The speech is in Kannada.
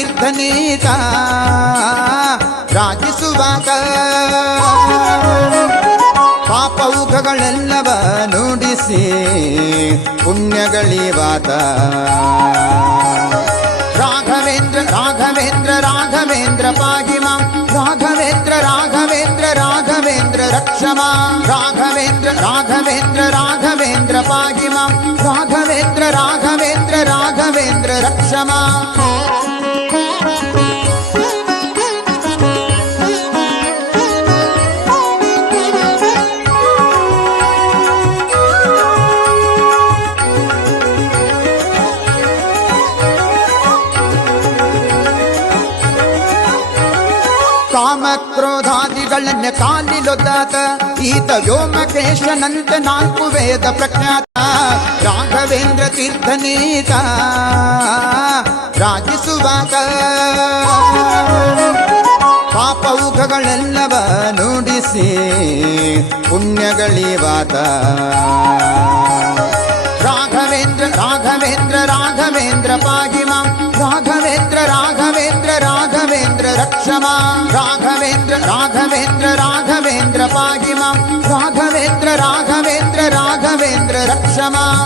ತೀರ್ಥನೀತ ರಾಜಿಸುವಾತ ಪಾಪೌಘಗಳೆಲ್ಲವ ನುಡಿಸಿ ಪುಣ್ಯಗಳಿವಾತ ರಾಘವೇಂದ್ರ ರಾಘವೇಂದ್ರ ರಾಘವೇಂದ್ರ ಪಾಹಿ ಮಾಂ ರಾಘವೇಂದ್ರ ರಾಘವೇಂದ್ರ ರಾಘವೇಂದ್ರ ರಕ್ಷ ಮಾಂ ರಾಘವೇಂದ್ರ ರಾಘವೇಂದ್ರ ರಾಘವೇಂದ್ರ ಪಾಹಿ ಮಾಂ ರಾಘವೇಂದ್ರ ರಾಘವೇಂದ್ರ ರಾಘವೇಂದ್ರ ರಕ್ಷ ಮಾಂ ಕಾಮಕ್ರೋಧಾದಿಗಳನ್ನ ಕಾಲಿಲೊದ್ದಾತ ಈತ ವ್ಯೋಮಕೇಶನಂತ ನಾಲ್ಕು ವೇದ ಪ್ರಖ್ಯಾತ ರಾಘವೇಂದ್ರ ತೀರ್ಥನೀತ ರಾಜಿಸುವಾತ ಪಾಪೌಘಗಳೆಲ್ಲವ ನುಡಿಸಿ ಪುಣ್ಯಗಳಿವಾತ ರಾಘವೇಂದ್ರ ರಾಘವೇಂದ್ರ ರಾಘವೇಂದ್ರ ಪಾಹಿ ಮಾಂ ರಾಘವೇಂದ್ರ ರಾಘವೇಂದ್ರ ರಾಘವೇಂದ್ರ ರಕ್ಷ ಮಾಂ ರಾಘವೇಂದ್ರ ರಾಘವೇಂದ್ರ ರಾಘವೇಂದ್ರ ಪಾಹಿ ಮಾಂ ರಾಘವೇಂದ್ರ ರಾಘವೇಂದ್ರ ರಾಘವೇಂದ್ರ ರಕ್ಷ ಮಾಂ